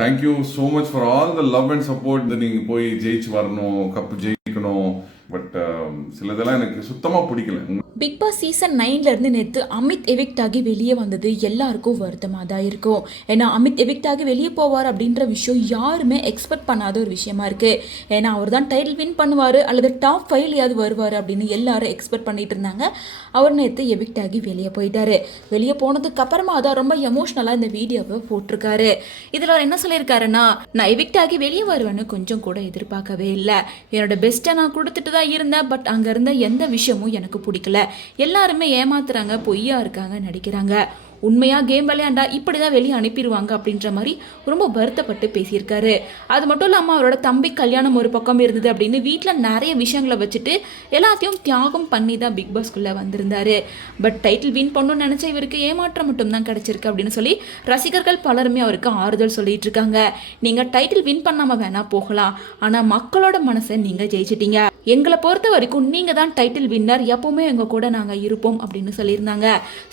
Thank you so much for all the love and support இந்த நீங்கள் போய் ஜெயிச்சு வரணும் கப்பு ஜெயிக்கணும். பட் um, சிலதெல்லாம் எனக்கு சுத்தமாக பிடிக்கல. பிக் பாஸ் சீசன் நைன்லேருந்து நேற்று அமித் எவிக்ட் ஆகி வெளியே வந்தது எல்லாருக்கும் வருத்தமாக தான் இருக்கும். ஏன்னா அமித் எவிக்ட் ஆகி வெளியே போவார் அப்படின்ற விஷயம் யாருமே எக்ஸ்பெக்ட் பண்ணாத ஒரு விஷயமா இருக்குது ஏன்னா அவர் தான் டைட்டில் வின் பண்ணுவார் அல்லது டாப் ஃபைவ்லையாவது வருவார் அப்படின்னு எல்லாரும் எக்ஸ்பெக்ட் பண்ணிட்டு இருந்தாங்க. அவர் நேற்று எவிக்ட் ஆகி வெளியே போயிட்டாரு. வெளியே போனதுக்கு அப்புறமா தான் ரொம்ப எமோஷ்னலாக இந்த வீடியோவை போட்டிருக்காரு. இதில் அவர் என்ன சொல்லியிருக்காருன்னா நான் எவிக்ட் ஆகி வெளியே வருவேன்னு கொஞ்சம் கூட எதிர்பார்க்கவே இல்லை. என்னோட பெஸ்ட்டை நான் கொடுத்துட்டு தான் இருந்தேன் பட் அங்கே இருந்த எந்த விஷயமும் எனக்கு பிடிக்கல. எல்லாருமே ஏமாத்துறாங்க பொய்யா இருக்காங்க நடிக்கிறாங்க. உண்மையாக கேம் விளையாண்டா இப்படி தான் வெளியே அனுப்பிடுவாங்க அப்படின்ற மாதிரி ரொம்ப வருத்தப்பட்டு பேசியிருக்காரு. அது மட்டும் இல்லாமல் அவரோட தம்பி கல்யாணம் ஒரு பக்கம் இருந்தது அப்படின்னு வீட்டில் நிறைய விஷயங்களை வச்சுட்டு எல்லாத்தையும் தியாகம் பண்ணி தான் பிக் பாஸ்க்குள்ளே வந்திருந்தாரு. பட் டைட்டில் வின் பண்ணணும்னு நினச்ச இவருக்கு ஏமாற்றம் மட்டும்தான் கிடச்சிருக்கு அப்படின்னு சொல்லி ரசிகர்கள் பலருமே அவருக்கு ஆறுதல் சொல்லிட்டு இருக்காங்க. நீங்கள் டைட்டில் வின் பண்ணாமல் வேணால் போகலாம். ஆனால் மக்களோட மனசை நீங்கள் ஜெயிச்சிட்டீங்க. எங்களை பொறுத்த வரைக்கும் நீங்கள் தான் டைட்டில் வின்னர் எப்போவுமே எங்கள் கூட நாங்கள் இருப்போம் அப்படின்னு சொல்லியிருந்தாங்க.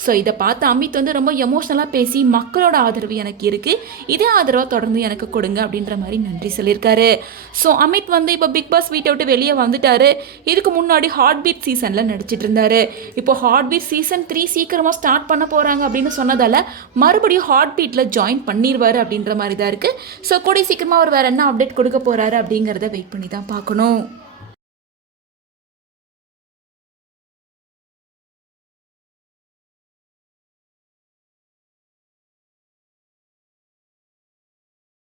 ஸோ இதை பார்த்து அமித் வந்து ரொம்ப எமோஷ்னலாக பேசி மக்களோட ஆதரவு எனக்கு இருக்குது இதே ஆதரவை தொடர்ந்து எனக்கு கொடுங்க அப்படின்ற மாதிரி நன்றி சொல்லியிருக்காரு. ஸோ அமித் வந்து இப்போ பிக் பாஸ் வீட்டை விட்டு வெளியே வந்துட்டாரு. இதுக்கு முன்னாடி ஹார்ட் பீட் சீசனில் நடிச்சிட்டு இருந்தாரு. இப்போ ஹார்ட் பீட் சீசன் த்ரீ சீக்கிரமாக ஸ்டார்ட் பண்ண போகிறாங்க அப்படின்னு சொன்னதால் மறுபடியும் ஹார்ட் பீட்டில் ஜாயின் பண்ணிடுவார் அப்படின்ற மாதிரி தான் இருக்குது ஸோ கூட சீக்கிரமாக அவர் வேறு என்ன அப்டேட் கொடுக்க போகிறாரு அப்படிங்கிறத வெயிட் பண்ணி தான் பார்க்கணும்.